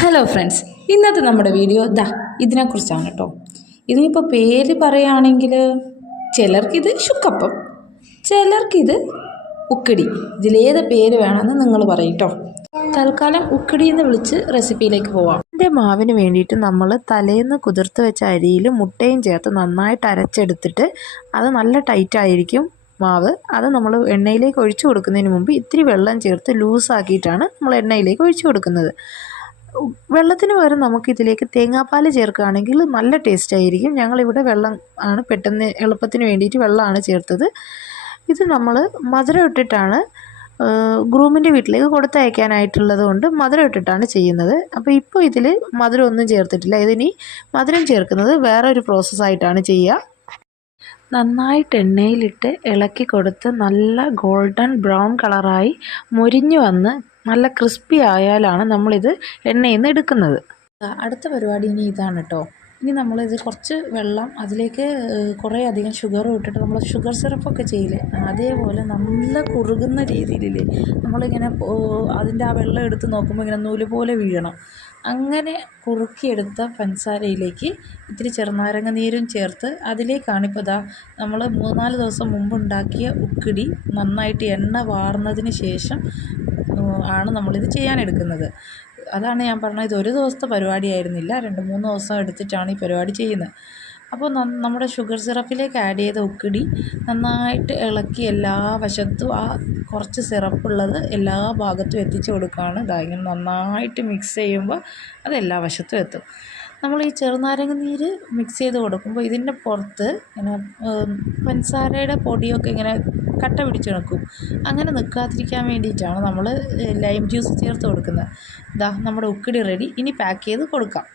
Hello friends, ഇന്നത്തെ നമ്മുടെ video ഇതിനെക്കുറിച്ചാണ് കേട്ടോ. ഇതിനിപ്പോൾ പേര് പറയുകയാണെങ്കിൽ ചിലർക്കിത് ശുക്കപ്പം, ചിലർക്കിത് ഉക്കടി. ഇതിലേത് പേര് വേണമെന്ന് നിങ്ങൾ പറയും കേട്ടോ. തൽക്കാലം ഉക്കടി എന്ന് വിളിച്ച് റെസിപ്പിയിലേക്ക് പോവാം. ഇതിൻ്റെ മാവിന് വേണ്ടിയിട്ട് നമ്മൾ തലേന്ന് കുതിർത്ത് വെച്ച അരിയിൽ മുട്ടയും ചേർത്ത് നന്നായിട്ട് അരച്ചെടുത്തിട്ട് അത് നല്ല ടൈറ്റായിരിക്കും മാവ്. അത് നമ്മൾ എണ്ണയിലേക്ക് ഒഴിച്ചു കൊടുക്കുന്നതിന് മുമ്പ് ഇത്തിരി വെള്ളം ചേർത്ത് ലൂസാക്കിയിട്ടാണ് നമ്മൾ എണ്ണയിലേക്ക് ഒഴിച്ചു കൊടുക്കുന്നത്. വെള്ളത്തിന് പകരം നമുക്കിതിലേക്ക് തേങ്ങാപ്പാൽ ചേർക്കുകയാണെങ്കിൽ നല്ല ടേസ്റ്റ് ആയിരിക്കും. ഞങ്ങളിവിടെ വെള്ളം ആണ് പെട്ടെന്ന് എളുപ്പത്തിന് വേണ്ടിയിട്ട് വെള്ളമാണ് ചേർത്തത്. ഇത് നമ്മൾ മധുരം ഇട്ടിട്ടാണ് ഗ്രൂമിൻ്റെ വീട്ടിലേക്ക് കൊടുത്തയക്കാനായിട്ടുള്ളത് കൊണ്ട് മധുരം ഇട്ടിട്ടാണ് ചെയ്യുന്നത്. അപ്പോൾ ഇപ്പോൾ ഇതിൽ മധുരം ഒന്നും ചേർത്തിട്ടില്ല. ഇതിനി മധുരം ചേർക്കുന്നത് വേറെ ഒരു പ്രോസസ്സായിട്ടാണ് ചെയ്യുക. നന്നായിട്ട് എണ്ണയിലിട്ട് ഇളക്കി കൊടുത്ത് നല്ല ഗോൾഡൻ ബ്രൗൺ കളറായി മൊരിഞ്ഞു വന്ന് നല്ല ക്രിസ്പി ആയാലാണ് നമ്മളിത് എണ്ണയിൽ നിന്ന് എടുക്കുന്നത്. അടുത്ത പരിപാടി ഇനി ഇതാണ് കേട്ടോ. ഇനി നമ്മളിത് കുറച്ച് വെള്ളം അതിലേക്ക് കുറേ അധികം ഷുഗറും ഇട്ടിട്ട് നമ്മൾ ഷുഗർ സിറപ്പൊക്കെ ചെയ്യില്ലേ, അതേപോലെ നല്ല കുറുകുന്ന രീതിയിൽ നമ്മളിങ്ങനെ അതിൻ്റെ ആ വെള്ളം എടുത്ത് നോക്കുമ്പോൾ ഇങ്ങനെ നൂല് പോലെ വീഴണം. അങ്ങനെ കുറുക്കിയെടുത്ത പഞ്ചസാരയിലേക്ക് ഇത്തിരി ചെറുനാരങ്ങ നീരും ചേർത്ത് അതിലേക്കാണിപ്പോൾ നമ്മൾ 3-4 ദിവസം മുമ്പുണ്ടാക്കിയ ഉക്കിടി നന്നായിട്ട് എണ്ണ വാർന്നതിന് ശേഷം ആണ് നമ്മളിത് ചെയ്യാനെടുക്കുന്നത്. അതാണ് ഞാൻ പറഞ്ഞത്, ഇതൊരു ദിവസത്തെ പരിപാടിയായിരുന്നില്ല, 2-3 ദിവസം എടുത്തിട്ടാണ് ഈ പരിപാടി ചെയ്യുന്നത്. അപ്പോൾ നമ്മുടെ ഷുഗർ സിറപ്പിലേക്ക് ആഡ് ചെയ്ത ഉക്കിടി നന്നായിട്ട് ഇളക്കി എല്ലാ വശത്തും ആ കുറച്ച് സിറപ്പുള്ളത് എല്ലാ ഭാഗത്തും എത്തിച്ചു കൊടുക്കുകയാണ്. ഇങ്ങനെ നന്നായിട്ട് മിക്സ് ചെയ്യുമ്പോൾ അത് എല്ലാ വശത്തും എത്തും. നമ്മൾ ഈ ചെറുനാരങ്ങ നീര് മിക്സ് ചെയ്ത് കൊടുക്കുമ്പോൾ ഇതിൻ്റെ പുറത്ത് ഇങ്ങനെ പഞ്ചസാരയുടെ പൊടിയൊക്കെ ഇങ്ങനെ കട്ട പിടിച്ച് നിൽക്കും. അങ്ങനെ നിൽക്കാതിരിക്കാൻ വേണ്ടിയിട്ടാണ് നമ്മൾ ലൈം ജ്യൂസ് ചേർത്ത് കൊടുക്കുന്നത്. നമ്മുടെ ഉക്കിടി റെഡി. ഇനി പാക്ക് ചെയ്ത് കൊടുക്കാം.